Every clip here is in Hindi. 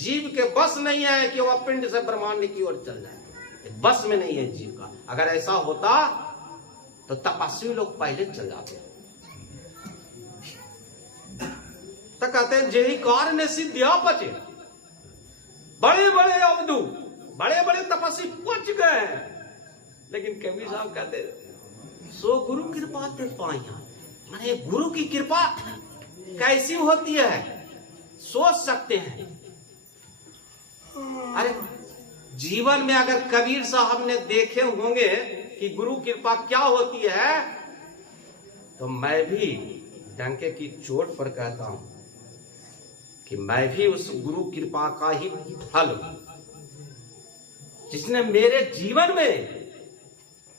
जीव के बस नहीं है कि वह पिंड से ब्रह्मांड की ओर चल जाए, बस में नहीं है जीव का। अगर ऐसा होता तो तपस्वी लोग पहले चल जाते। तो कहते हैं जेही कार्य ने सिद्धिया पचे, बड़े बड़े अवधु बड़े बड़े तपस्वी पच गए, लेकिन कबीर साहब कहते सो गुरु कृपा ते पाइया। माने गुरु की कृपा कैसी होती है सोच सकते हैं। अरे जीवन में अगर कबीर साहब ने देखे होंगे कि गुरु कृपा क्या होती है, तो मैं भी डंके की चोट पर कहता हूं कि मैं भी उस गुरु कृपा का ही फल हूं, जिसने मेरे जीवन में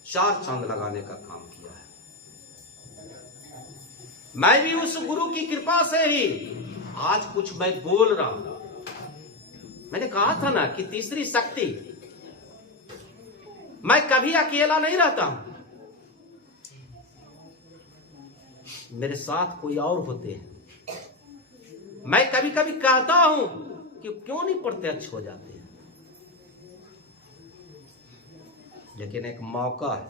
4 चांद लगाने का काम किया है। मैं भी उस गुरु की कृपा से ही आज कुछ मैं बोल रहा हूं। मैंने कहा था ना कि तीसरी शक्ति, मैं कभी अकेला नहीं रहता हूं, मेरे साथ कोई और होते हैं। मैं कभी कभी कहता हूं कि क्यों नहीं प्रत्यक्ष हो जाते हैं, लेकिन एक मौका है,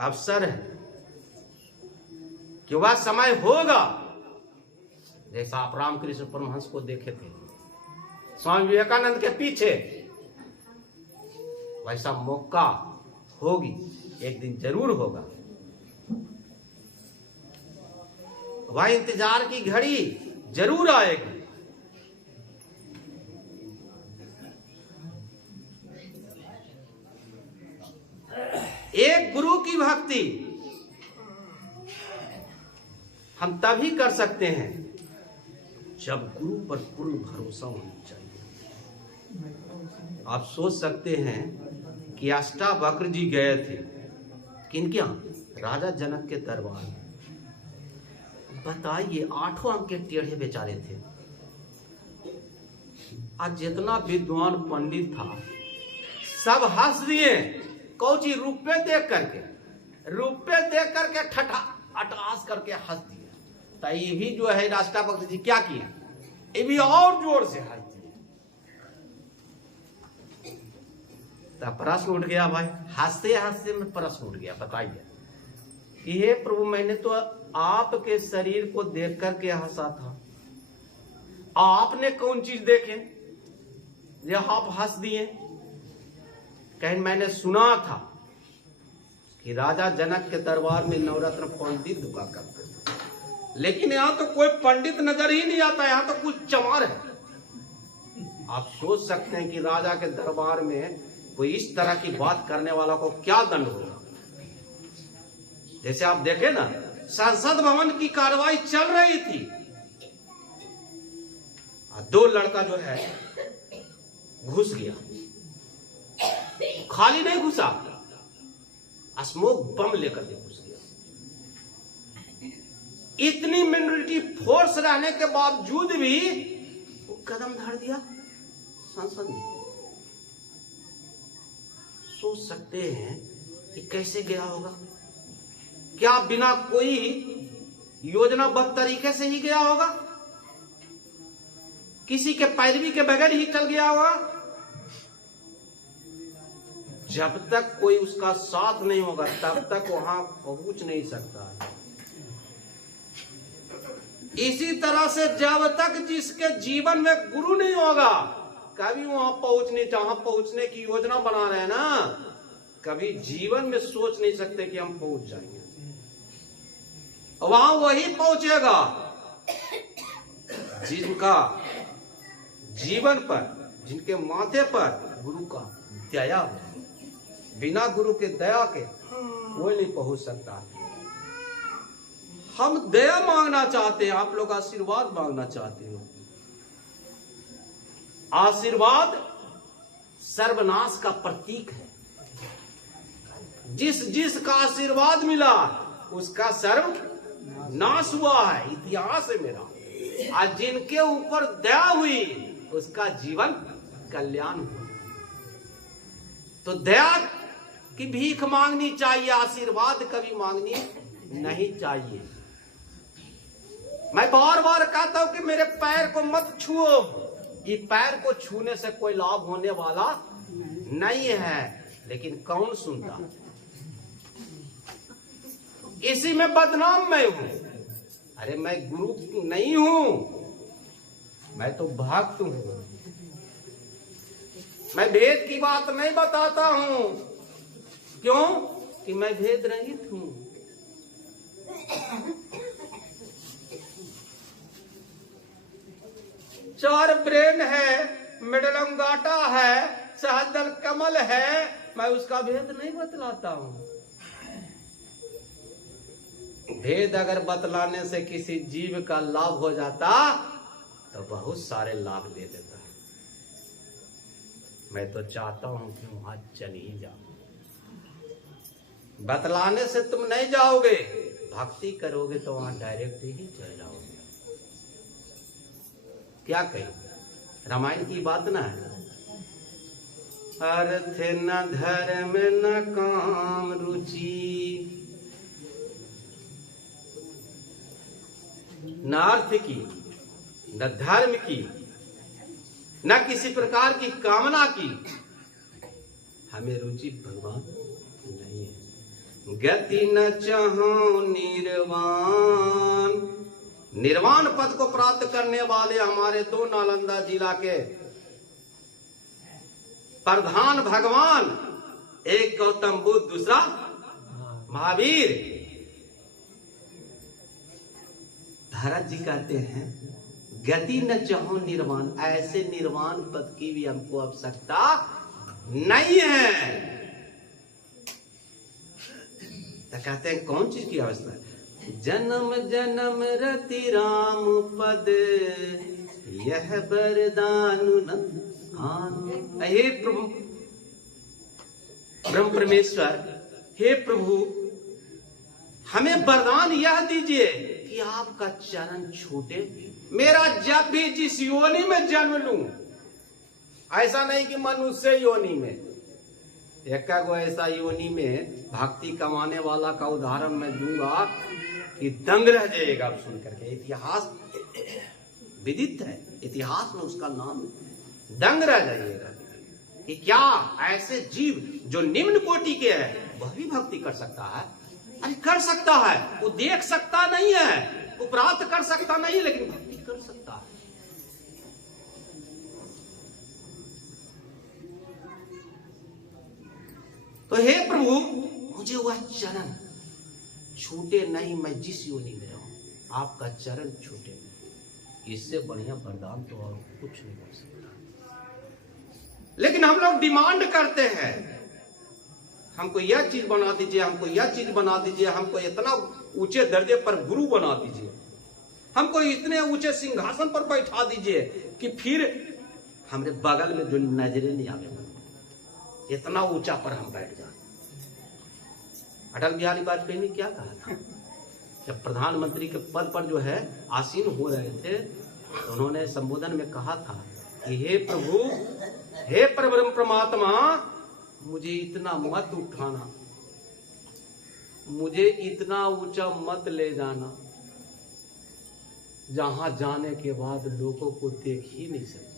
अवसर है कि वह समय होगा। जैसा आप रामकृष्ण परमहंस को देखे थे स्वामी विवेकानंद के पीछे, वैसा मौका होगी, एक दिन जरूर होगा। वह इंतजार की घड़ी जरूर आएगी। एक गुरु की भक्ति हम तभी कर सकते हैं जब गुरु पर पूर्ण भरोसा होना चाहिए। आप सोच सकते हैं कि अष्टावक्र जी गए थे किनके यहां? राजा जनक के दरबार में। बताइए 8 अंक के टेढ़े बेचारे थे। आज जितना विद्वान पंडित था सब हंस दिए। कौची? रुपये देख करके ठठा अटास करके हंस दिए। तो ये भी जो है अष्टावक्र जी क्या किए, ये भी और जोर से हंस दिए। तो प्रश्न उठ गया भाई, हंसते हंसते में प्रश्न उठ गया। बताइए, ये प्रभु मैंने तो आपके शरीर को देख करके हंसा था, आपने कौन चीज देखे जो आप हंस दिए? कहीं मैंने सुना था कि राजा जनक के दरबार में नवरत्न पंडित दुआ करते थे, लेकिन यहां तो कोई पंडित नजर ही नहीं आता, यहां तो कुछ चमार है। आप सोच सकते हैं कि राजा के दरबार में कोई इस तरह की बात करने वाला को क्या दंड होगा। जैसे आप देखे ना, संसद भवन की कार्रवाई चल रही थी, 2 लड़का जो है घुस गया। खाली नहीं घुसा, स्मोक बम लेकर के घुस गया। इतनी मिनोरिटी फोर्स रहने के बावजूद भी वो कदम धर दिया संसद में। सोच सकते हैं कि कैसे गया होगा? क्या बिना कोई योजनाबद्ध तरीके से ही गया होगा? किसी के पैरवी के बगैर ही चल गया होगा? जब तक कोई उसका साथ नहीं होगा तब तक वहां पहुंच नहीं सकता है। इसी तरह से जब तक जिसके जीवन में गुरु नहीं होगा, कभी वहां जहां पहुंचने की योजना बना रहे हैं ना, कभी जीवन में सोच नहीं सकते कि हम पहुंच जाएंगे। वहां वही पहुंचेगा जिनका जीवन पर, जिनके माथे पर गुरु का दया हो। बिना गुरु के दया के कोई नहीं पहुंच सकता। हम दया मांगना चाहते हैं, आप लोग आशीर्वाद मांगना चाहते हो। आशीर्वाद सर्वनाश का प्रतीक है। जिसका आशीर्वाद मिला उसका सर्व नाश हुआ है, इतिहास है मेरा। आज जिनके ऊपर दया हुई उसका जीवन कल्याण हुआ। तो दया की भीख मांगनी चाहिए, आशीर्वाद कभी मांगनी नहीं चाहिए। मैं बार बार कहता हूं कि मेरे पैर को मत छुओ, ये पैर को छूने से कोई लाभ होने वाला नहीं है, लेकिन कौन सुनता? इसी में बदनाम मैं हूं। अरे मैं गुरु नहीं हूं, मैं तो भक्त हूं। मैं भेद की बात नहीं बताता हूं। क्यों? कि मैं भेद रहित हूं। चार ब्रेन है, मिडलंगाटा है, सहस्त्र कमल है, मैं उसका भेद नहीं बतलाता हूं। भेद अगर बतलाने से किसी जीव का लाभ हो जाता तो बहुत सारे लाभ ले लेता। मैं तो चाहता हूं कि वहां चल ही जाओ। बतलाने से तुम नहीं जाओगे, भक्ति करोगे तो वहां डायरेक्ट ही चल जाओगे। क्या कहें? रामायण की बात ना है, अर्थ न धर्म न काम रुचि, न अर्थ की, न धर्म की, न किसी प्रकार की कामना की हमें रुचि भगवान नहीं है। गति न चाहो निर्वाण, निर्वाण पद को प्राप्त करने वाले हमारे दो नालंदा जिला के प्रधान भगवान, एक गौतम बुद्ध, दूसरा महावीर। भरत जी कहते हैं गति न चाहो निर्वाण, ऐसे निर्वाण पद की भी हमको आवश्यकता नहीं है। तो कहते हैं कौन चीज की आवश्यकता? जन्म जन्म रति राम पद, यह वरदान नंद। हे प्रभु ब्रह्म परमेश्वर, हे प्रभु हमें वरदान यह दीजिए कि आपका चरण छूटे। मेरा जब भी जिस योनि में जन्म लूं, ऐसा नहीं कि मनुष्य योनि में, एक ऐसा योनि में भक्ति कमाने वाला का उदाहरण मैं दूंगा कि दंग रह जाएगा आप सुन करके। इतिहास विदित है, इतिहास में उसका नाम दंग रह जाइएगा कि क्या ऐसे जीव जो निम्न कोटि के हैं वह भी भक्ति कर सकता है? अरे कर सकता है। वो देख सकता नहीं है, वो प्राप्त कर सकता नहीं, लेकिन भक्ति कर सकता है। तो हे प्रभु मुझे वह चरण छूटे नहीं, मैं जिस योनि में रहूं आपका चरण छूटे नहीं। इससे बढ़िया वरदान तो और कुछ नहीं हो सकता। लेकिन हम लोग डिमांड करते हैं, हमको यह चीज बना दीजिए, हमको यह चीज बना दीजिए, हमको इतना ऊंचे दर्जे पर गुरु बना दीजिए, हमको इतने ऊंचे सिंहासन पर बैठा दीजिए कि फिर हमारे बगल में जो नजरे नहीं आवे, इतना ऊंचा पर हम बैठ जाए। अटल बिहारी वाजपेयी ने क्या कहा था? जब प्रधानमंत्री के पद पर जो है आसीन हो रहे थे, तो उन्होंने संबोधन में कहा था कि हे प्रभु, हे परब्रह्म परमात्मा, मुझे इतना मत उठाना, मुझे इतना ऊंचा मत ले जाना जहां जाने के बाद लोगों को देख ही नहीं सकते,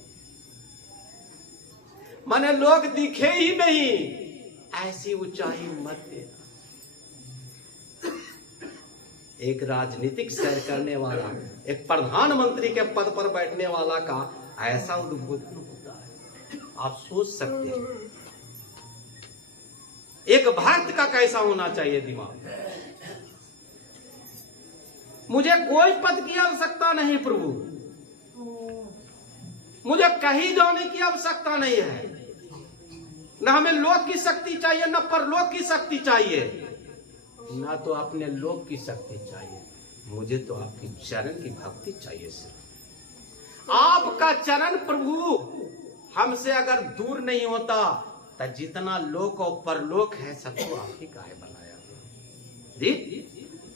माने लोग दिखे ही नहीं, ऐसी ऊंचाई मत देना। एक राजनीतिक सैर करने वाला, एक प्रधानमंत्री के पद पर बैठने वाला का ऐसा उद्बोधन होता है, आप सोच सकते हैं एक भक्त का कैसा होना चाहिए दिमाग। मुझे कोई पद की आवश्यकता नहीं प्रभु, मुझे कहीं जाने की आवश्यकता नहीं है, न हमें लोक की शक्ति चाहिए, न परलोक की शक्ति चाहिए, न तो अपने लोक की शक्ति चाहिए, मुझे तो आपकी चरण की भक्ति चाहिए सिर्फ। आपका चरण प्रभु हमसे अगर दूर नहीं होता तो जितना लोक और परलोक है सबको आप ही का है बनाया जी।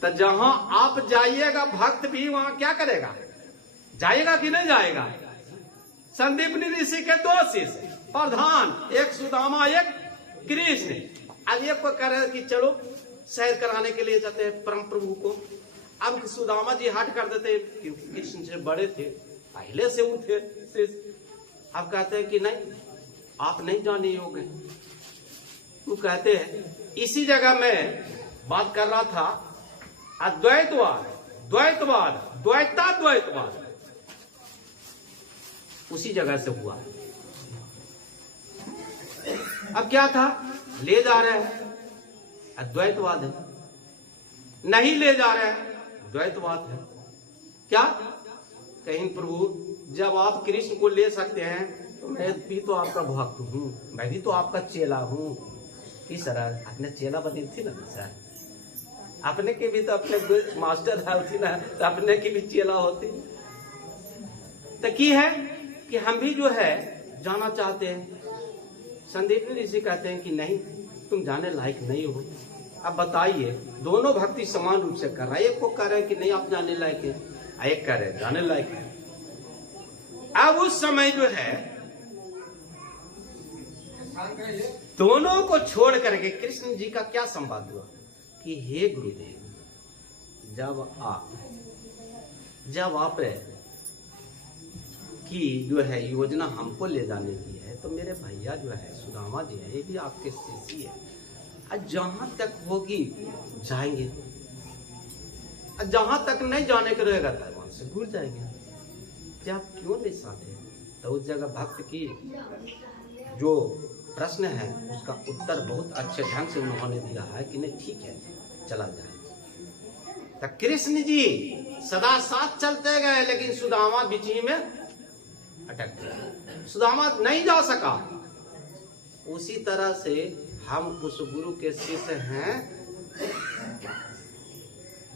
तो जहां आप जाइएगा भक्त भी वहां क्या करेगा? जाएगा कि नहीं जाएगा? संदीपनी ऋषि के दो शिष्य प्रधान, एक सुदामा एक कृष्ण। अब एक को कह रहे कि चलो सैर कराने के लिए जाते हैं परम प्रभु को। अब सुदामा जी हट कर देते क्योंकि कृष्ण से बड़े थे, पहले से वो थे शिष्य, आप कहते हैं कि नहीं, आप नहीं जाने योग्य। वो कहते हैं, इसी जगह मैं बात कर रहा था अद्वैतवाद, द्वैतवाद, द्वैताद्वैतवाद, उसी जगह से हुआ। अब क्या था, ले जा रहे हैं अद्वैतवाद है, नहीं ले जा रहे हैं द्वैतवाद है। क्या कहीं प्रभु जब आप कृष्ण को ले सकते हैं तो मैं भी तो आपका भक्त हूँ, मैं भी तो आपका चेला हूँ। इस तरह अपने चेला बनी थी ना सर, अपने के भी तो अपने मास्टर होती ना, तो अपने की भी चेला होती। तो की है कि हम भी जो है जाना चाहते हैं। संदीप ऋषि कहते हैं कि नहीं, तुम जाने लायक नहीं हो। अब बताइए, दोनों भक्ति समान रूप से कर रहा है। एक को कह रहे हैं कि नहीं आप जाने लायक है, एक कह रहे हैं जाने लायक है। अब उस समय जो है दोनों को छोड़ करके कृष्ण जी का क्या संवाद हुआ कि हे गुरुदेव, जब आप की जो है योजना हमको ले जाने की है, तो मेरे भैया जो है सुदामा जी है, ये भी आपके शिष्य है। जहां तक होगी जाएंगे, जहां तक नहीं जाने का रहेगा तो वहां से घूर जाएंगे। क्या आप क्यों नहीं चाहते? तो उस जगह भक्त की जो प्रश्न है उसका उत्तर बहुत अच्छे ढंग से उन्होंने दिया है कि नहीं ठीक है चला जाए। तो कृष्ण जी सदा साथ चलते गए, लेकिन सुदामा बीच में अटक गया, सुदामा नहीं जा सका। उसी तरह से हम उस गुरु के शिष्य हैं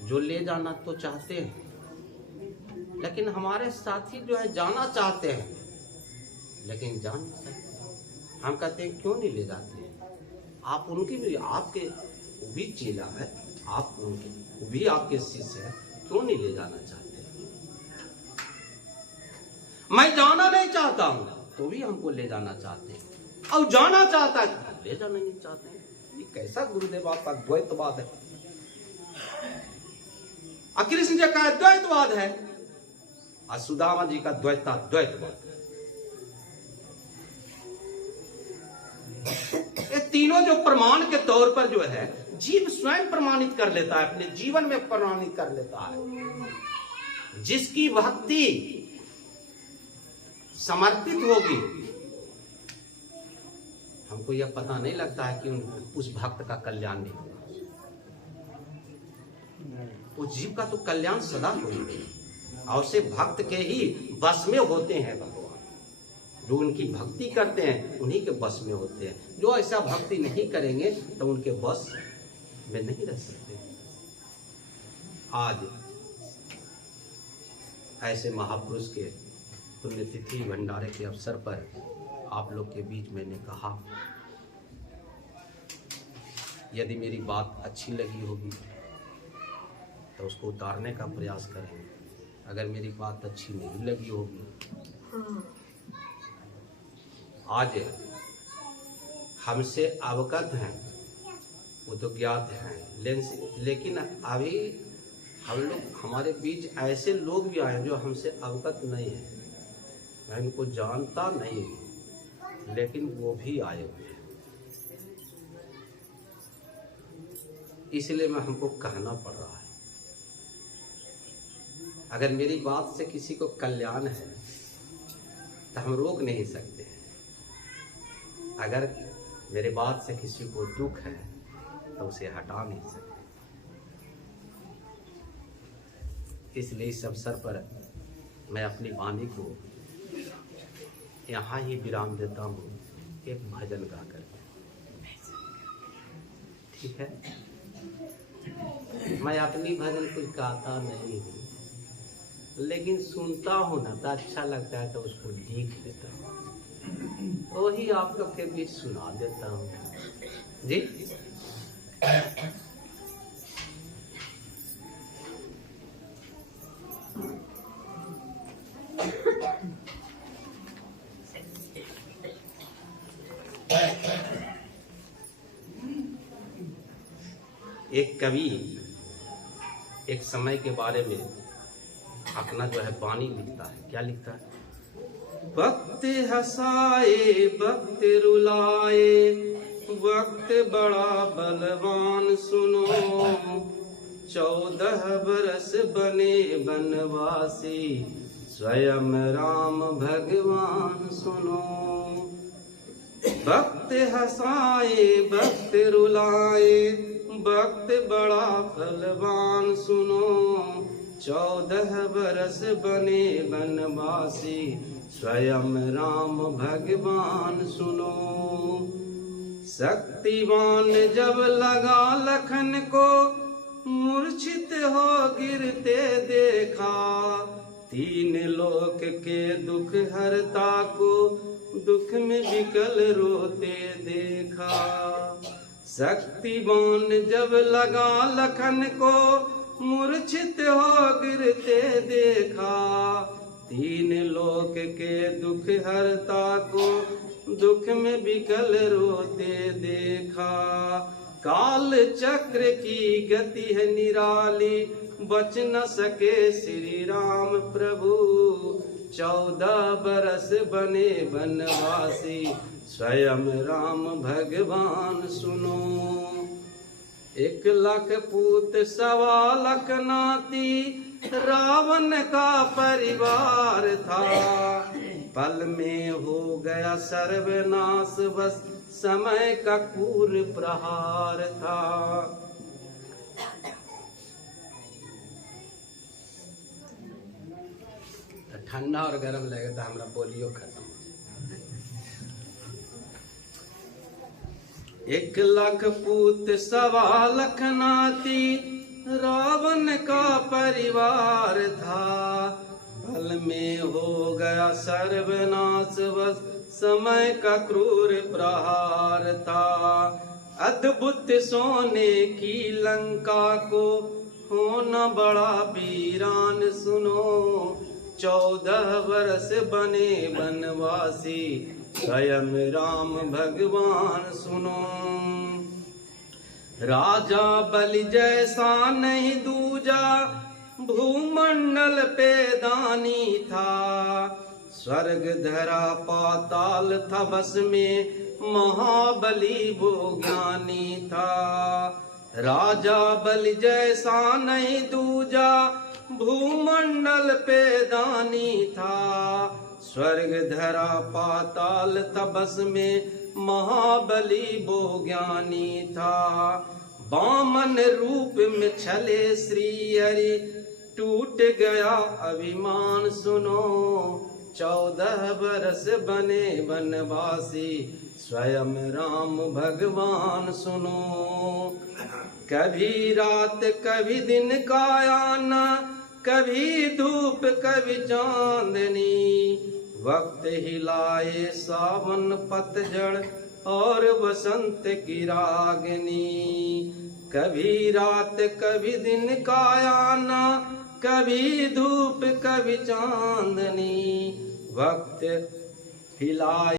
जो ले जाना तो चाहते हैं, लेकिन हमारे साथी जो है जाना चाहते हैं लेकिन जान नहीं सकते। हम कहते हैं क्यों नहीं ले जाते हैं? आप उनकी भी, आपके वो भी चेला है, आप उनके वो भी आपके शिष्य है, क्यों नहीं ले जाना चाहते? मैं जाना नहीं चाहता हूं तो भी हमको ले जाना चाहते हैं, और जाना चाहता है तो ले जाना नहीं चाहते हैं। ये कैसा गुरुदेव आपका द्वैतवाद है? कृष्ण जी का द्वैतवाद है और सुदामा जी का द्वैतवाद। ये तीनों जो प्रमाण के तौर पर जो है जीव स्वयं प्रमाणित कर लेता है, अपने जीवन में प्रमाणित कर लेता है। जिसकी भक्ति समर्पित होगी, हमको यह पता नहीं लगता है कि उस भक्त का कल्याण नहीं होगा। उस जीव का तो कल्याण सदा होगा, और से भक्त के ही बस में होते हैं भगवान। जो उनकी भक्ति करते हैं उन्हीं के बस में होते हैं। जो ऐसा भक्ति नहीं करेंगे तो उनके बस में नहीं रह सकते। आज ऐसे महापुरुष के पुण्यतिथि भंडारे के अवसर पर आप लोग के बीच मैंने कहा, यदि मेरी बात अच्छी लगी होगी तो उसको उतारने का प्रयास करेंगे। अगर मेरी बात अच्छी नहीं लगी होगी, आज हमसे अवगत हैं, वो तो ज्ञात हैं, लेकिन अभी हम लोग, हमारे बीच ऐसे लोग भी आए जो हमसे अवगत नहीं है। मैं इनको जानता नहीं, लेकिन वो भी आए हुए हैं, इसलिए मैं हमको कहना पड़ रहा है। अगर मेरी बात से किसी को कल्याण है तो हम रोक नहीं सकते हैं। अगर मेरे बात से किसी को दुख है तो उसे हटा नहीं सकते। इसलिए इस अवसर पर मैं अपनी वाणी को यहाँ ही विराम देता हूँ, एक भजन गा कर। ठीक है, मैं अपनी भजन कुछ गाता नहीं हूँ, लेकिन सुनता हूँ ना तो अच्छा लगता है तो उसको लिख देता हूँ, वही आप लोग के बीच सुना देता हूँ जी। एक कवि एक समय के बारे में अपना जो है वाणी लिखता है। क्या लिखता है? वक्त हंसाए वक्त रुलाए, वक्त बड़ा बलवान सुनो। 14 बरस बने बनवासी, स्वयं राम भगवान सुनो। वक्त हंसाए वक्त रुलाए, वक्त बड़ा बलवान सुनो। 14 बरस बने बनवासी, स्वयं राम भगवान सुनो। शक्तिवान जब लगा लखन को, मूर्छित हो गिरते देखा। 3 लोक के दुख हरता को, दुख में विकल रोते देखा। शक्तिवान जब लगा लखन को, मूर्छित हो गिरते देखा। 3 लोक के दुख हरता को, दुख में विकल रोते देखा। काल चक्र की गति है निराली, बच न सके श्री राम प्रभु। 14 बरस बने बनवासी, स्वयं राम भगवान सुनो। 1 लाख पूत 1.25 लाख नाती, रावण का परिवार था। पल में हो गया सर्वनाश, बस समय का क्रूर प्रहार था। ठंडा और गर्म लगे तो हमरा बोलियो खत्म। 1 लाख पूत 1.25 लाख नाती, रावण का परिवार था। पल में हो गया सर्वनाश, बस समय का क्रूर प्रहार था। अद्भुत सोने की लंका को, होना बड़ा वीरान सुनो। 14 बरस बने बनवासी, स्वयं राम भगवान सुनो। राजा बलि जैसा नहीं दूजा, भूमंडल पे दानी था। स्वर्ग धरा पाताल था बस में, महाबली वो ज्ञानी था। राजा बलि जैसा नहीं दूजा, भूमंडल पे दानी था। स्वर्ग धरा पाताल था बस में, महाबली वो ज्ञानी था। वामन रूप में छले श्री हरि, टूट गया अभिमान सुनो। 14 बरस बने बनवासी, स्वयं राम भगवान सुनो। कभी रात कभी दिन का आना, कभी धूप कभी चांदनी। वक्त हिलाए सावन पतझड़, और बसंत की रागनी। कभी रात कभी दिन का आना, कभी धूप कभी चांदनी। वक्त हिलाए